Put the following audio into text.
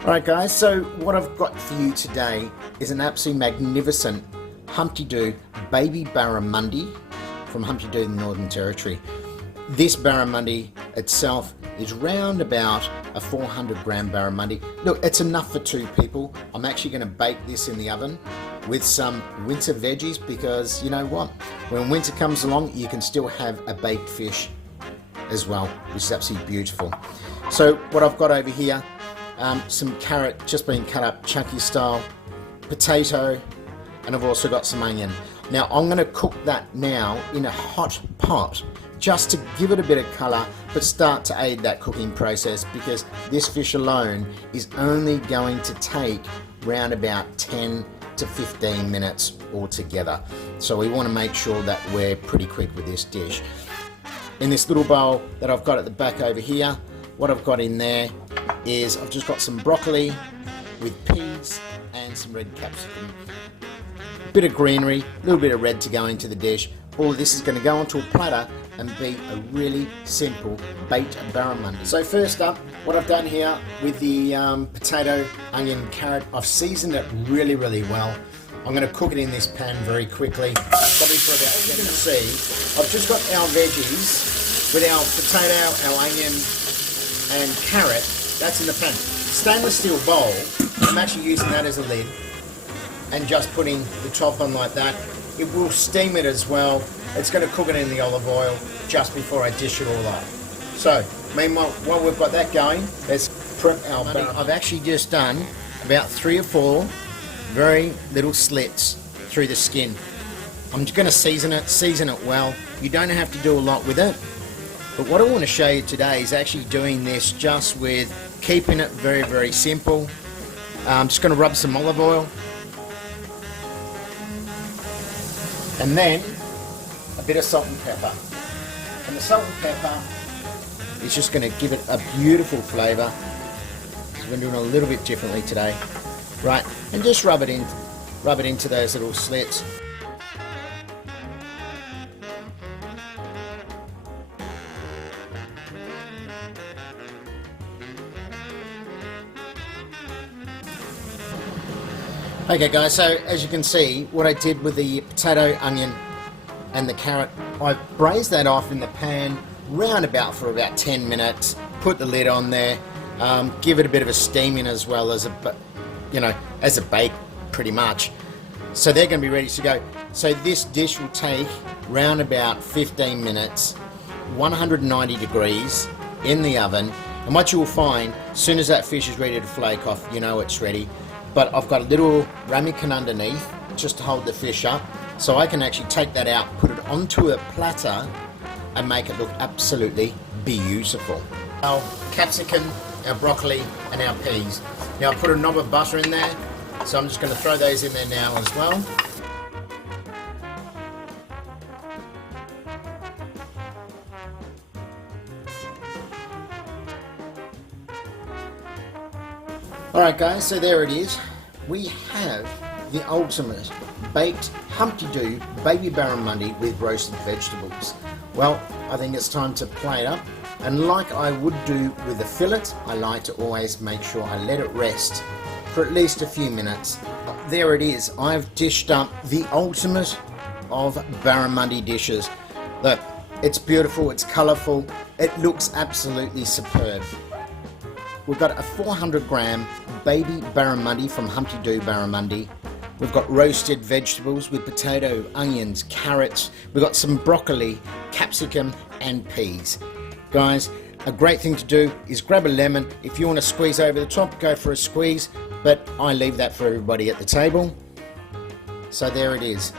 Alright guys, so what I've got for you today is an absolutely magnificent Humpty Doo baby barramundi from Humpty Doo in the Northern Territory. This barramundi itself is round about a 400 gram barramundi. Look, it's enough for 2 people. I'm actually going to bake this in the oven with some winter veggies because you know what? When winter comes along, you can still have a baked fish as well, which is absolutely beautiful. So what I've got over here, some carrot just being cut up chunky style, potato, and I've also got some onion. Now I'm going to cook that now in a hot pot just to give it a bit of colour, but start to aid that cooking process, because this fish alone is only going to take round about 10 to 15 minutes altogether. So we want to make sure that we're pretty quick with this dish. In this little bowl that I've got at the back over here, what I've got in there is I've just got some broccoli with peas and some red capsicum. A bit of greenery, a little bit of red to go into the dish. All of this is going to go onto a platter and be a really simple baked barramundi. So first up, what I've done here with the potato, onion, carrot, I've seasoned it really well. I'm going to cook it in this pan very quickly, probably for about 10 minutes. See, I've just got our veggies with our potato, our onion and carrot. That's in the pan. Stainless steel bowl, I'm actually using that as a lid and just putting the top on like that. It will steam it as well. It's going to cook it in the olive oil just before I dish it all up. So, meanwhile, while we've got that going, let's prep our barramundi. I've actually just done about 3 or 4 very little slits through the skin. I'm just going to season it well. You don't have to do a lot with it. But what I want to show you today is actually doing this just with keeping it very simple. I'm just going to rub some olive oil. And then a bit of salt and pepper. And the salt and pepper is just going to give it a beautiful flavour. So we're doing it a little bit differently today. Right, and just rub it into those little slits. Okay guys, so as you can see, what I did with the potato, onion and the carrot, I braised that off in the pan round about for about 10 minutes, put the lid on there, give it a bit of a steaming as well as as a bake pretty much. So they're going to be ready to go. So this dish will take round about 15 minutes, 190 degrees in the oven, and what you will find, as soon as that fish is ready to flake off, you know it's ready. But I've got a little ramekin underneath just to hold the fish up, so I can actually take that out, put it onto a platter and make it look absolutely beautiful. Our capsicum, our broccoli and our peas. Now I put a knob of butter in there, so I'm just going to throw those in there now as well. Alright guys, so there it is. We have the ultimate baked Humpty Doo baby barramundi with roasted vegetables. Well, I think it's time to plate up, and like I would do with a fillet, I like to always make sure I let it rest for at least a few minutes. There it is. I've dished up the ultimate of barramundi dishes. Look, it's beautiful, it's colourful, it looks absolutely superb. We've got a 400 gram baby barramundi from Humpty Doo Barramundi. We've got roasted vegetables with potato, onions, carrots. We've got some broccoli, capsicum and peas. Guys, a great thing to do is grab a lemon. If you want to squeeze over the top, go for a squeeze, but I leave that for everybody at the table. So there it is.